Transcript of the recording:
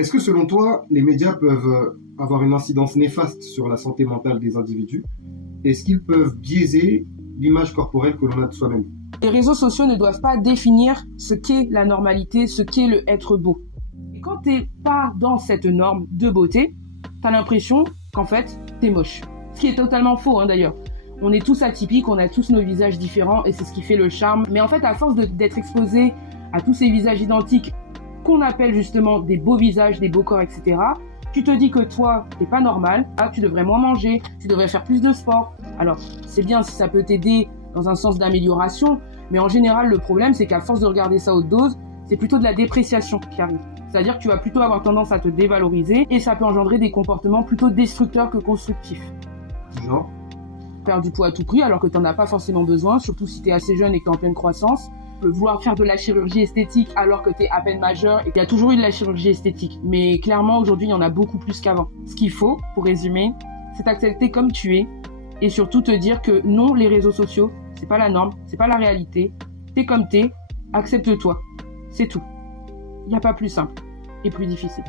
Est-ce que selon toi, les médias peuvent avoir une incidence néfaste sur la santé mentale des individus? Est-ce qu'ils peuvent biaiser l'image corporelle que l'on a de soi-même? Les réseaux sociaux ne doivent pas définir ce qu'est la normalité, ce qu'est le être beau. Et quand t'es pas dans cette norme de beauté, t'as l'impression qu'en fait, t'es moche. Ce qui est totalement faux, d'ailleurs. On est tous atypiques, on a tous nos visages différents et c'est ce qui fait le charme. Mais en fait, à force d'être exposé à tous ces visages identiques qu'on appelle justement des beaux visages, des beaux corps, etc., tu te dis que toi, t'es pas normal, tu devrais moins manger, tu devrais faire plus de sport. Alors, c'est bien si ça peut t'aider dans un sens d'amélioration, mais en général, le problème, c'est qu'à force de regarder ça haute dose, c'est plutôt de la dépreciation qui arrive. C'est-à-dire que tu vas plutôt avoir tendance à te dévaloriser et ça peut engendrer des comportements plutôt destructeurs que constructifs. Genre? Perdre du poids à tout prix alors que tu n'en as pas forcément besoin, surtout si tu es assez jeune et que tu es en pleine croissance. Vouloir faire de la chirurgie esthétique alors que tu es à peine majeur. Et il y a toujours eu de la chirurgie esthétique, mais clairement aujourd'hui il y en a beaucoup plus qu'avant. Ce qu'il faut, pour résumer, c'est t'accepter comme tu es et surtout te dire que non, les réseaux sociaux, c'est pas la norme, c'est pas la réalité. T'es comme t'es, accepte-toi. C'est tout. Il n'y a pas plus simple et plus difficile.